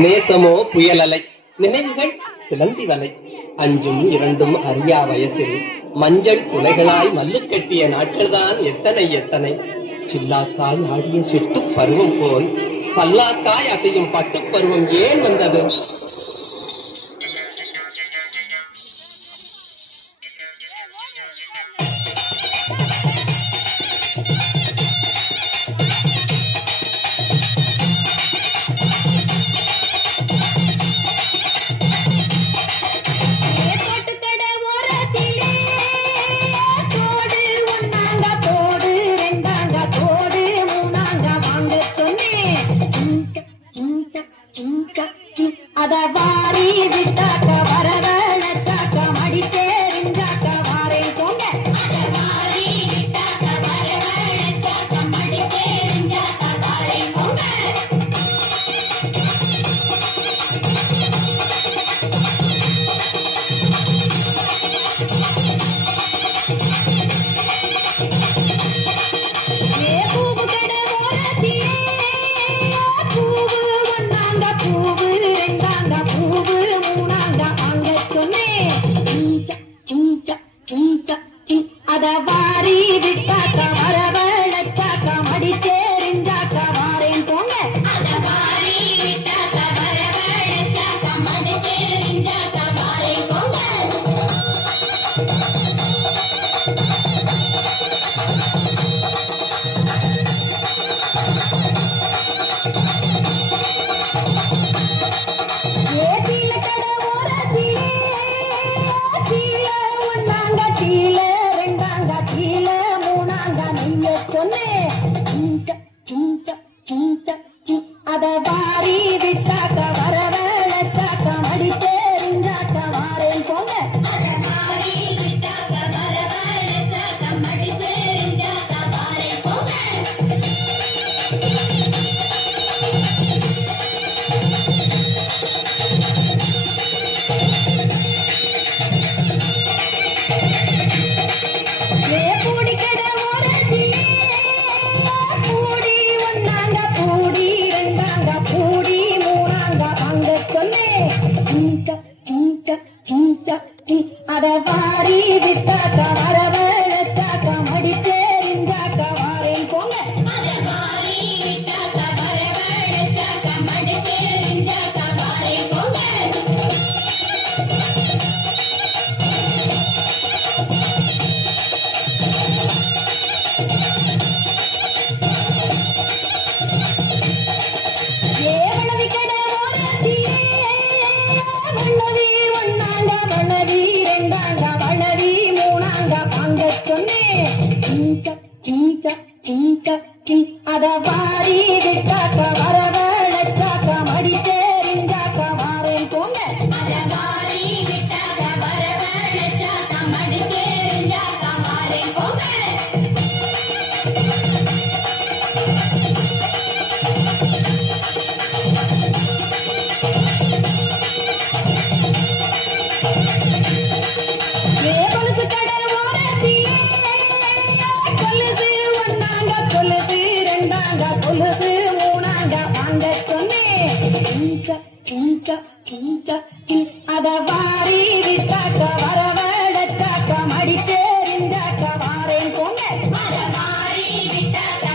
நேசமோ புயலலை, நினைவுகள் சிலந்தி வலை. அஞ்சும் இரண்டும் அறியா வயசில் மஞ்சள் துளைகளாய் மல்லு கட்டிய நாட்கள்தான் எத்தனை எத்தனை. சில்லாக்காய் ஆடிய சிட்டு பருவம் போல் பல்லாக்காய் அசையும் பட்டு பருவம் ஏன் வந்தது? அத வாரி விட்டாக்க வரவழைச்சாக்க மடிச்சேரிஞ்சாக்க வாரே போங்க. அத வாரி விட்டாக்க வரவழைச்சாக்க மடிச்சேரிஞ்சாக்க வாரே போங்க. பூவு கடை ஓரத்திலே பூவு ஒன்னாங்க பூவு அத வாரி விட்டாக்க வரவழைச்சாக்க மடிச்சேரிஞ்சாக்க வாரேன் போங்க. அத வாரி விட்டாக்க வரவழைச்சாக்க மடிச்சேரிஞ்சாக்க வாரேன் போங்க. அத வாரி விட்டாக்க வரவழைச்சாக்க மடிச்சேரிஞ்சாக்க வாரேன் போங்க. அத வாரி விட்டாக்க வரவழைச்சாக்க மடிச்சேரிஞ்சாக்க வாரேன் போங்க. அத வாரி விட்டாக்க வரவழைச்சாக்க மடிச்சேரிஞ்சாக்க வாரேன் போங்க. அத வாரி விட்டாக்க வரவழைச்சாக்க மடிச்சேரிஞ்சாக்க வாரேன் போங்க. அத வாரி விட்டாக்க வரவழைச்சாக்க மடிச்சேரிஞ்சாக்க வாரேன் போங்க. அத வாரி விட்டாக்க வரவழைச்சாக்க மடிச்சேரிஞ்சாக்க வாரேன் போங்க. அத வாரி விட்டாக்க வரவழைச்சாக்க மடிச்சேரிஞ்சாக்க வாரேன் போங்க. அத வாரி விட்டாக்க